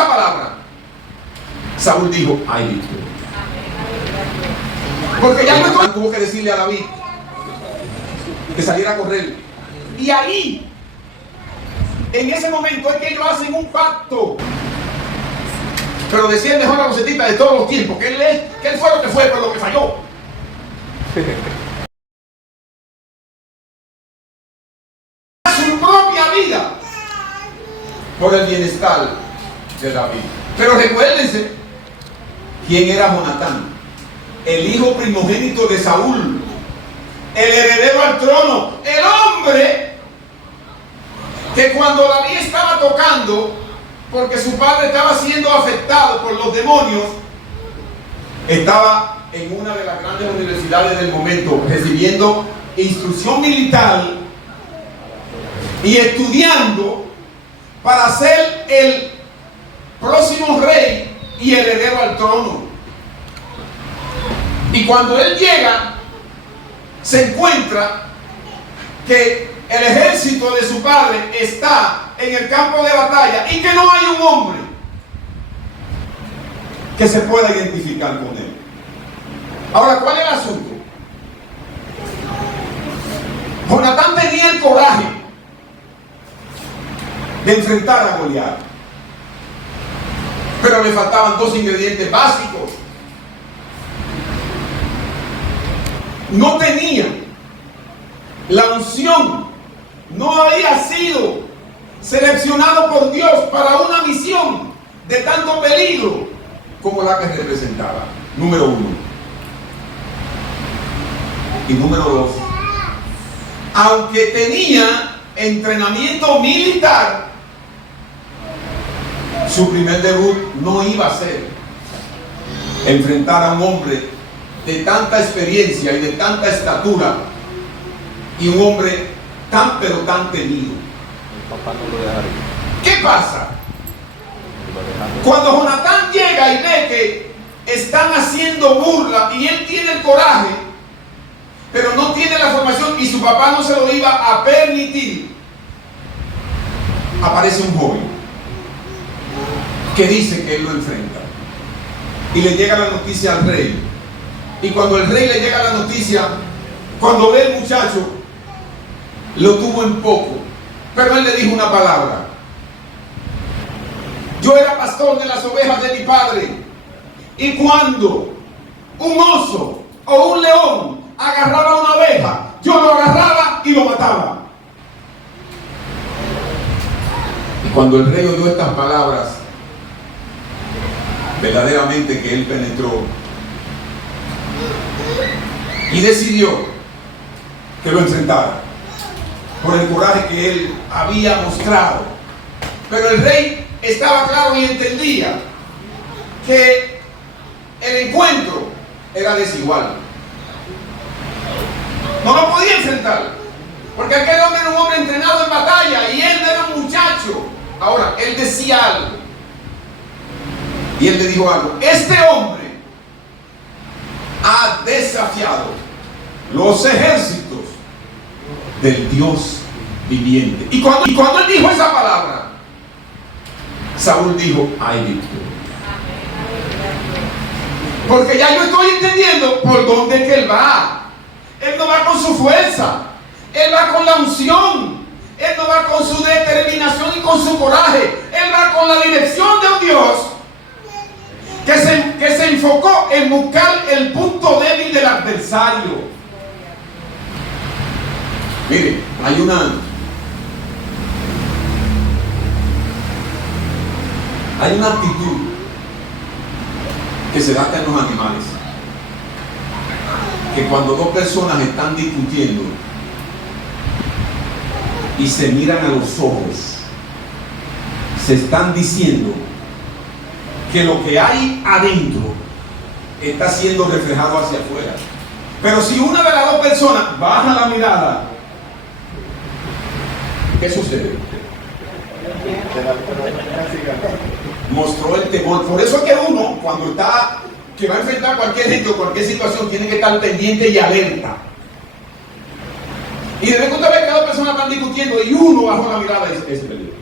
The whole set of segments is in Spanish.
esa palabra, Saúl dijo, ay, victoria. Porque ya no tuvo que decirle a David que saliera a correr. Y ahí, en ese momento, es que ellos hacen un pacto. Pero decía el mejor la bocetita de todos los tiempos, que él fue lo que fue, pero lo que falló. Su propia vida por el bienestar de David. Pero recuérdense quién era Jonatán, el hijo primogénito de Saúl, el heredero al trono, el hombre que cuando David estaba tocando, porque su padre estaba siendo afectado por los demonios, estaba en una de las grandes universidades del momento recibiendo instrucción militar y estudiando para ser el próximo rey y heredero al trono. Y cuando él llega, se encuentra que el ejército de su padre está en el campo de batalla y que no hay un hombre que se pueda identificar con él. Ahora, ¿cuál es el asunto? Jonatán tenía el coraje de enfrentar a Goliat, pero le faltaban dos ingredientes básicos. No tenía la unción, no había sido seleccionado por Dios para una misión de tanto peligro como la que representaba. Número uno. Y número dos, aunque tenía entrenamiento militar, su primer debut no iba a ser enfrentar a un hombre de tanta experiencia y de tanta estatura, y un hombre tan pero tan temido. ¿Qué pasa? Cuando Jonatán llega y ve que están haciendo burla y él tiene el coraje, pero no tiene la formación y su papá no se lo iba a permitir, aparece un joven que dice que él lo enfrenta y le llega la noticia al rey. Y cuando el rey le llega la noticia, cuando ve el muchacho, lo tuvo en poco, pero él le dijo una palabra: yo era pastor de las ovejas de mi padre, y cuando un oso o un león agarraba una oveja, yo lo agarraba y lo mataba. Y cuando el rey oyó estas palabras, verdaderamente que él penetró y decidió que lo enfrentara por el coraje que él había mostrado. Pero el rey estaba claro y entendía que el encuentro era desigual. No lo podía enfrentar, porque aquel hombre era un hombre entrenado en batalla y él era un muchacho. Ahora, él decía algo, y él le dijo algo: este hombre ha desafiado los ejércitos del Dios viviente. Y cuando él dijo esa palabra, Saúl dijo: ay, victoria. Porque ya yo estoy entendiendo por dónde es que él va. Él no va con su fuerza, él va con la unción, él no va con su determinación y con su coraje, él va con la dirección de un Dios que se enfocó en buscar el punto débil del adversario. Mire, hay una actitud que se da hasta en los animales, que cuando dos personas están discutiendo y se miran a los ojos, se están diciendo que lo que hay adentro está siendo reflejado hacia afuera. Pero si una de las dos personas baja la mirada, ¿qué sucede? Mostró el temor. Por eso es que uno, cuando que va a enfrentar cualquier gente o cualquier situación, tiene que estar pendiente y alerta. Y de repente usted ve que dos personas están discutiendo y uno bajó la mirada y ese peligro.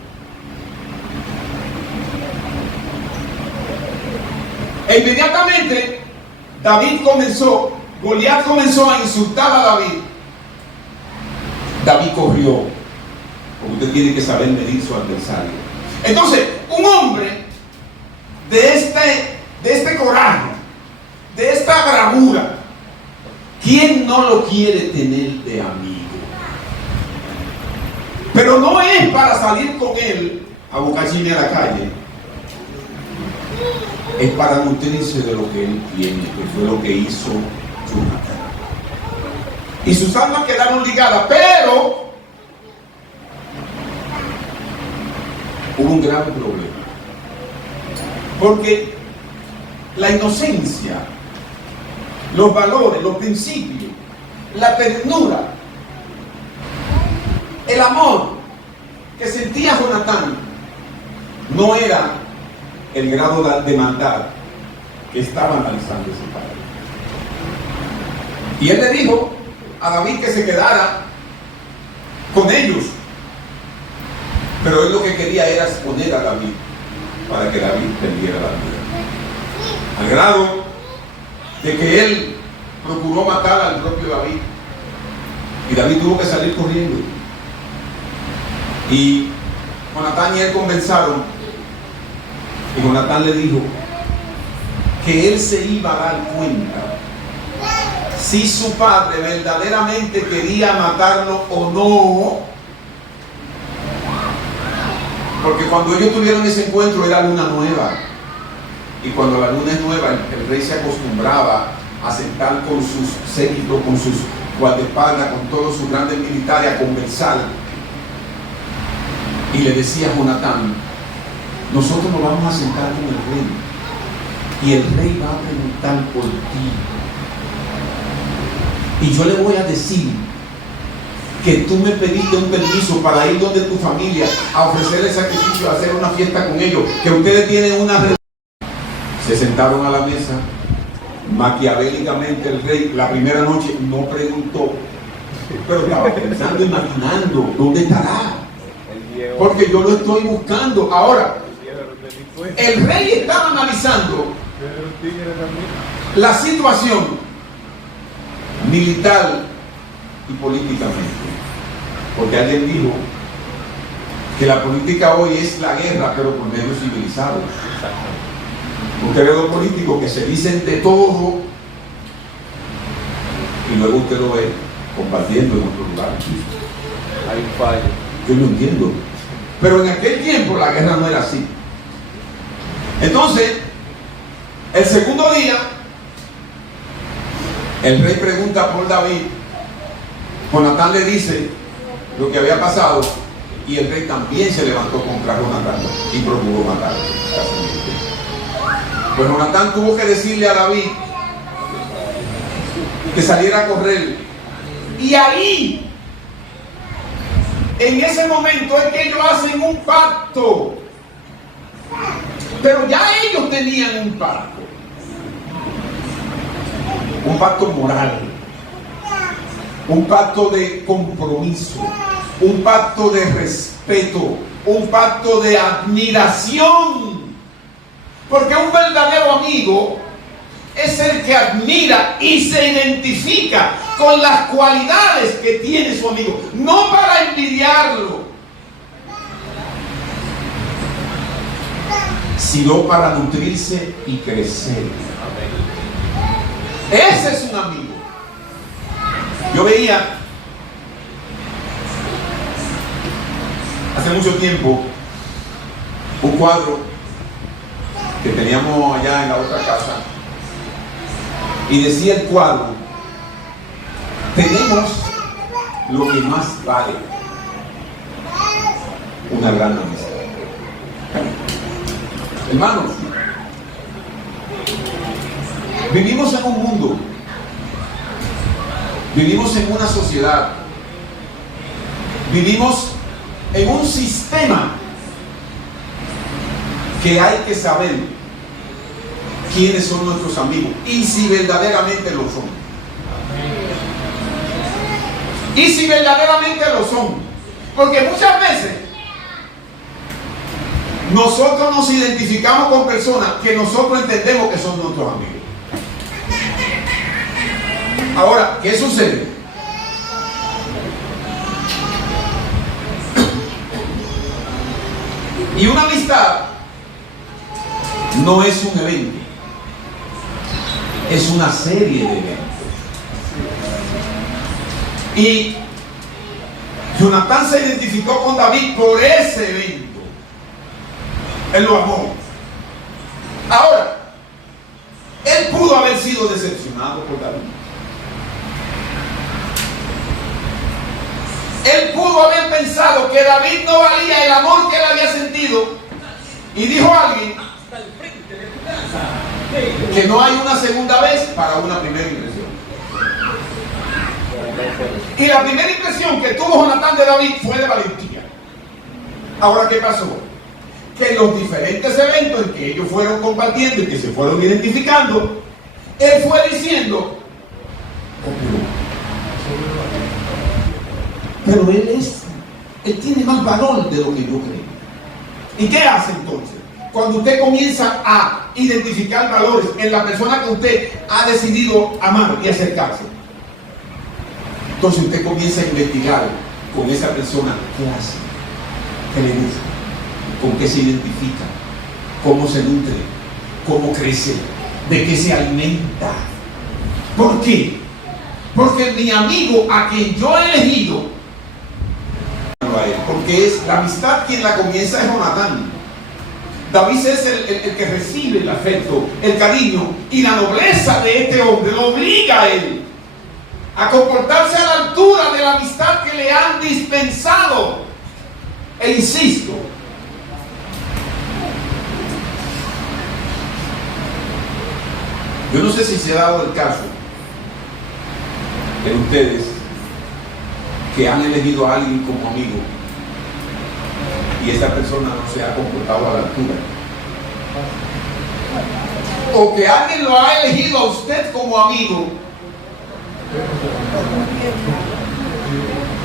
E inmediatamente Goliat comenzó a insultar a David. David corrió, porque usted tiene que saber medir su adversario. Entonces, un hombre de este coraje, de esta bravura, ¿quién no lo quiere tener de amigo? Pero no es para salir con él a buscar chisme a la calle. Es para nutrirse de lo que él tiene, que fue lo que hizo Jonatán. Y sus almas quedaron ligadas, pero hubo un grave problema. Porque la inocencia, los valores, los principios, la ternura, el amor que sentía Jonatán no era el grado de maldad que estaba analizando ese padre. Y él le dijo a David que se quedara con ellos, pero él lo que quería era exponer a David para que David perdiera la vida, al grado de que él procuró matar al propio David, y David tuvo que salir corriendo. Y Jonatán y él conversaron, y Jonatán le dijo que él se iba a dar cuenta si su padre verdaderamente quería matarlo o no, porque cuando ellos tuvieron ese encuentro era luna nueva, y cuando la luna es nueva el rey se acostumbraba a sentar con sus séquitos, con sus guardaespaldas, con todos sus grandes militares a conversar. Y le decía a Jonatán: nosotros nos vamos a sentar con el rey y el rey va a preguntar por ti, y yo le voy a decir que tú me pediste un permiso para ir donde tu familia a ofrecer el sacrificio, a hacer una fiesta con ellos, que ustedes tienen una reunión. Se sentaron a la mesa. Maquiavélicamente el rey la primera noche no preguntó, pero estaba pensando, imaginando dónde estará, porque yo lo estoy buscando. Ahora, el rey estaba analizando la situación militar y políticamente, porque alguien dijo que la política hoy es la guerra, pero por medios civilizados. Usted ve a los políticos que se dicen de todo y luego usted lo ve compartiendo en otro lugar. Hay un fallo. Yo no entiendo, pero en aquel tiempo la guerra no era así. Entonces, el segundo día, el rey pregunta por David. Jonatán le dice lo que había pasado, y el rey también se levantó contra Jonatán y procuró matarlo. Pues Jonatán tuvo que decirle a David que saliera a correr, y ahí, en ese momento, es que ellos hacen un pacto. Pero ya ellos tenían un pacto moral, un pacto de compromiso, un pacto de respeto, un pacto de admiración. Porque un verdadero amigo es el que admira y se identifica con las cualidades que tiene su amigo, no para envidiarlo, sino para nutrirse y crecer. Ese es un amigo. Yo veía hace mucho tiempo un cuadro que teníamos allá en la otra casa, y decía el cuadro: tenemos lo que más vale, una gran amistad. Hermanos, vivimos en un mundo, vivimos en una sociedad, vivimos en un sistema que hay que saber quiénes son nuestros amigos y si verdaderamente lo son. Y si verdaderamente lo son, porque muchas veces nosotros nos identificamos con personas que nosotros entendemos que son nuestros amigos. Ahora, ¿qué sucede? Y una amistad no es un evento, es una serie de eventos. Y Jonatán se identificó con David por ese evento. Él lo amó. Ahora, él pudo haber sido decepcionado por David. Él pudo haber pensado que David no valía el amor que él había sentido. Y dijo a alguien que no hay una segunda vez para una primera impresión. Y la primera impresión que tuvo Jonatán de David fue de valentía. Ahora, ¿qué pasó? Que en los diferentes eventos en que ellos fueron compartiendo y que se fueron identificando, él fue diciendo: pero él tiene más valor de lo que yo creo. ¿Y qué hace entonces? Cuando usted comienza a identificar valores en la persona que usted ha decidido amar y acercarse, entonces usted comienza a investigar con esa persona qué hace, qué le gusta, con qué se identifica, cómo se nutre, cómo crece, de qué se alimenta. ¿Por qué? Porque mi amigo a quien yo he elegido, porque es la amistad quien la comienza es Jonatán. David es el que recibe el afecto, el cariño y la nobleza de este hombre. Lo obliga a él a comportarse a la altura de la amistad que le han dispensado. E insisto, yo no sé si se ha dado el caso de ustedes que han elegido a alguien como amigo y esa persona no se ha comportado a la altura, o que alguien lo ha elegido a usted como amigo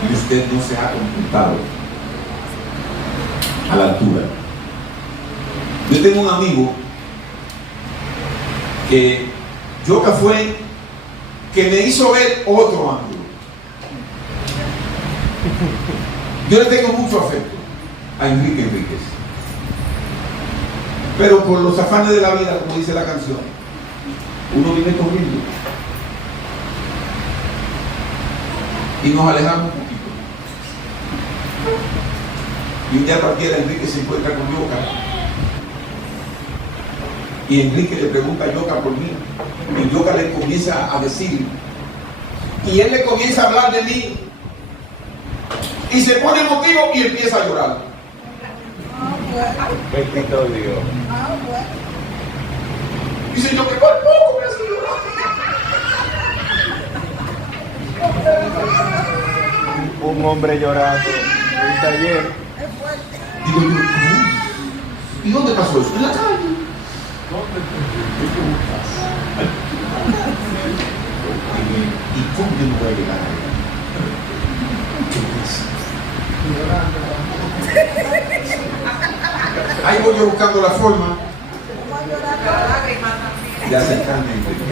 y usted no se ha comportado a la altura. Yo tengo un amigo que Yoka fue que me hizo ver otro ángulo. Yo le tengo mucho afecto a Enrique Enríquez, pero por los afanes de la vida, como dice la canción, uno vive corriendo y nos alejamos un poquito. Y un día cualquiera Enrique se encuentra con Yoka y Enrique le pregunta a Yoka por mí y Yoka le comienza a decir, y él le comienza a hablar de mí y se pone emotivo y empieza a llorar. Bendito Dios. Dice yo que por poco me hace llorar. Un hombre llorando en el taller. Digo yo, ¿cómo? ¿Y dónde pasó eso? En la calle. ¿Y cómo yo no voy a llegar a ella? Ahí voy yo buscando la forma de acercarme a Enrique.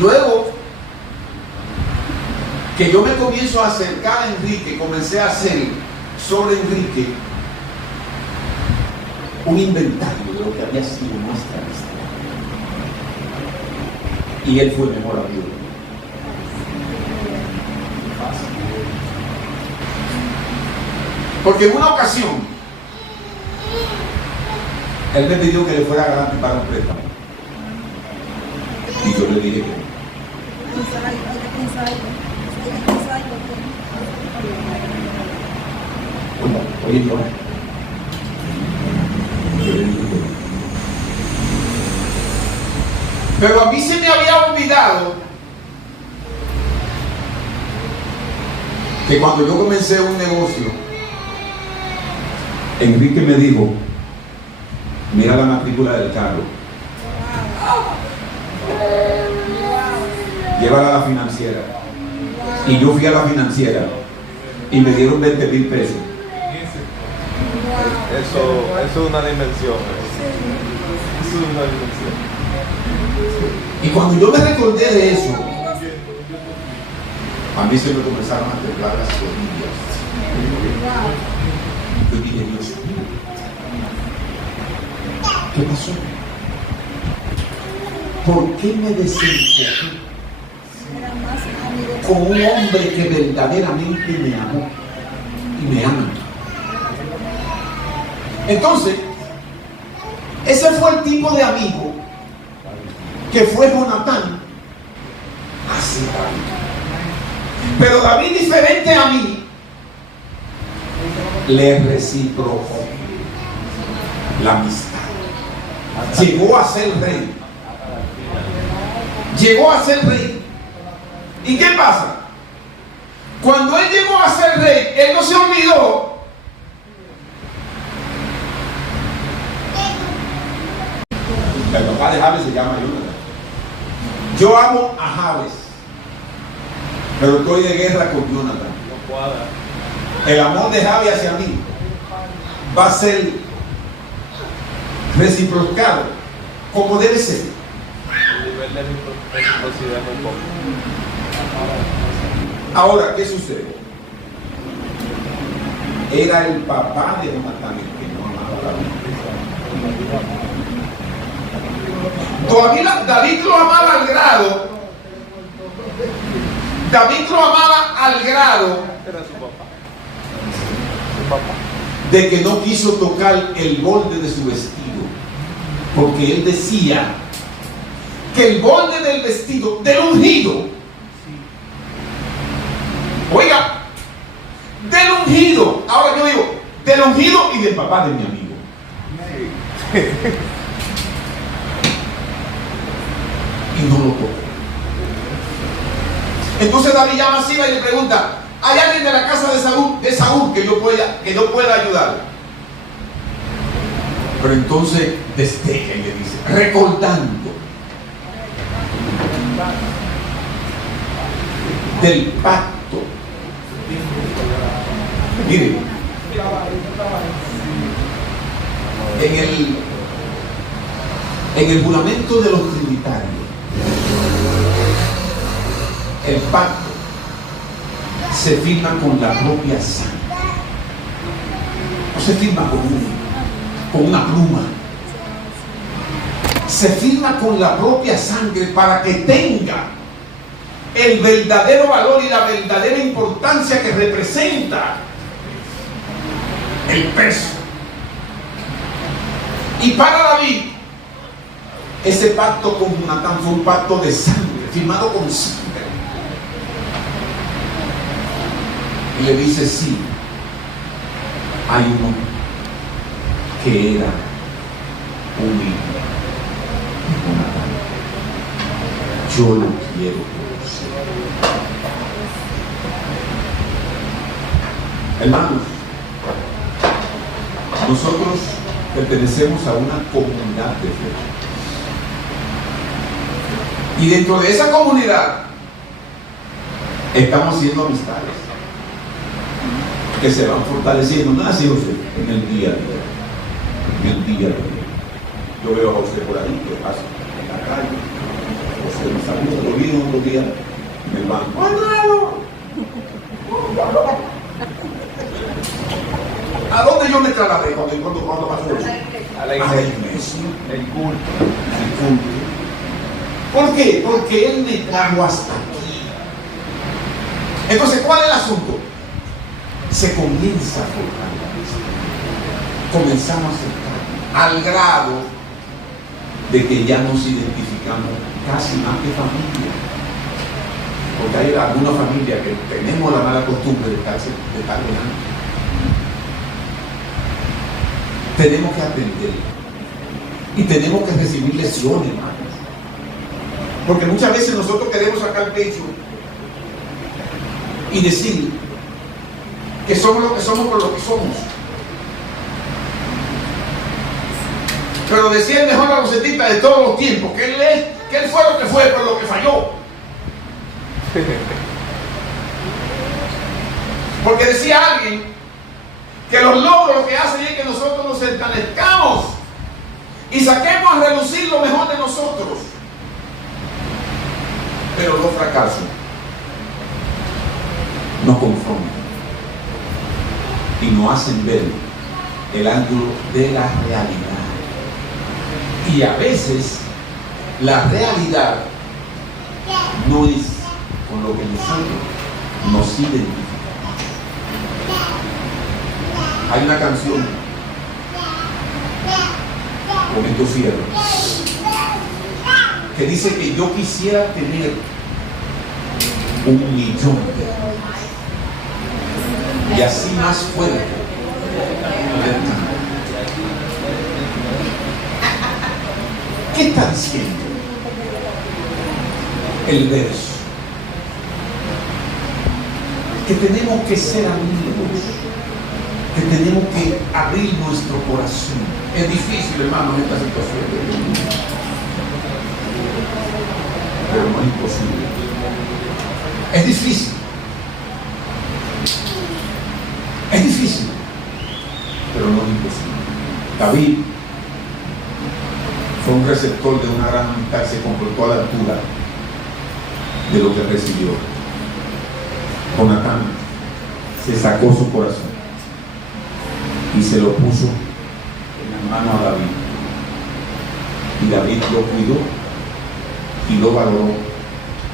Luego que yo me comienzo a acercar a Enrique, comencé a hacer sobre Enrique un inventario de lo que había sido nuestra amistad. Y él fue el mejor amigo. Porque en una ocasión él me pidió que le fuera garante para un préstamo y yo le dije que no. Oye, no. Yo le dije que no. Pero a mí se me había olvidado que cuando yo comencé un negocio, Enrique me dijo, mira la matrícula del carro, llévala a la financiera. Y yo fui a la financiera y me dieron 20,000 pesos. Eso es una dimensión. Eso es una dimensión. Y cuando yo me recordé de eso, a mí se me comenzaron a temblar las rodillas. Yo dije, Dios mío, ¿qué pasó? ¿Por qué me desenfoqué con un hombre que verdaderamente me amó y me ama? Entonces, ese fue el tipo de amigo que fue Jonatán hacia David. Pero David, diferente a mí, le reciprocó la amistad. Llegó a ser rey. Llegó a ser rey. ¿Y qué pasa? Cuando él llegó a ser rey, él no se olvidó el papá de Jabes se llama Jonathan. Yo amo a Jabes, pero estoy de guerra con Jonathan. El amor de Jabes hacia mí va a ser reciprocado como debe ser. El nivel de reciprocidad es un poco. Ahora, ¿qué sucede? Era el papá de Jonatán el que no amaba a David. Todavía David lo amaba al grado. David lo amaba al grado Era su papá. Su papá. de que no quiso tocar el borde de su vestido, porque él decía que el borde del vestido del ungido, oiga, del ungido, ahora yo digo, del ungido y del papá de mi amigo. Y no lo tocó. Entonces David llama a Siba y le pregunta: ¿hay alguien de la casa de Saúl que yo pueda ayudar? Pero entonces desteja y le dice, recordando del pacto. Miren, en el juramento de los trinitarios, el pacto se firma con la propia sangre. No se firma con una pluma. Se firma con la propia sangre para que tenga el verdadero valor y la verdadera importancia que representa el peso. Y para David, ese pacto con Jonatán fue un pacto de sangre, firmado con sangre. Y le dice: sí, hay uno que era un hijo de Jonatán. Yo lo quiero conocer. Hermanos, nosotros pertenecemos a una comunidad de fe. Y dentro de esa comunidad estamos haciendo amistades que se van fortaleciendo. ¿No así, José? En el día a día. En el día a día. Yo veo a José por ahí, que pasa en la calle. José me saluda, lo vi otro día en el banco. ¿A dónde yo me trasladé cuando pasó eso? A la iglesia. El culto. El culto. ¿Por qué? Porque Él me trajo hasta aquí. Entonces, ¿cuál es el asunto? Se comienza a forjar la amistad. Comenzamos a acercarnos al grado de que ya nos identificamos casi más que familia. Porque hay alguna familia que tenemos la mala costumbre de estar delante. Tenemos que aprender y tenemos que recibir lecciones, hermanos. Porque muchas veces nosotros queremos sacar pecho y decir que somos lo que somos por lo que somos. Pero decía el mejor agocetista de todos los tiempos que él fue lo que fue por lo que falló. Porque decía alguien que los logros lo que hacen es que nosotros nos entalezcamos y saquemos a relucir lo mejor de nosotros. Pero los fracasos nos confrontan y nos hacen ver el ángulo de la realidad. Y a veces la realidad no es con lo que nosotros nos identificamos. Hay una canción, con esto cierro, que dice que yo quisiera tener 1 millón y así más fuerte. ¿Qué está diciendo el verso? Que tenemos que ser amigos, que tenemos que abrir nuestro corazón. Es difícil, hermano, en esta situación, pero no es imposible. Es difícil. Es difícil, pero no es imposible. David fue un receptor de una gran amistad, se comportó a la altura de lo que recibió. Jonatán se sacó su corazón y se lo puso en la mano a David. Y David lo cuidó y lo valoró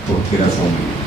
porque era su amigo.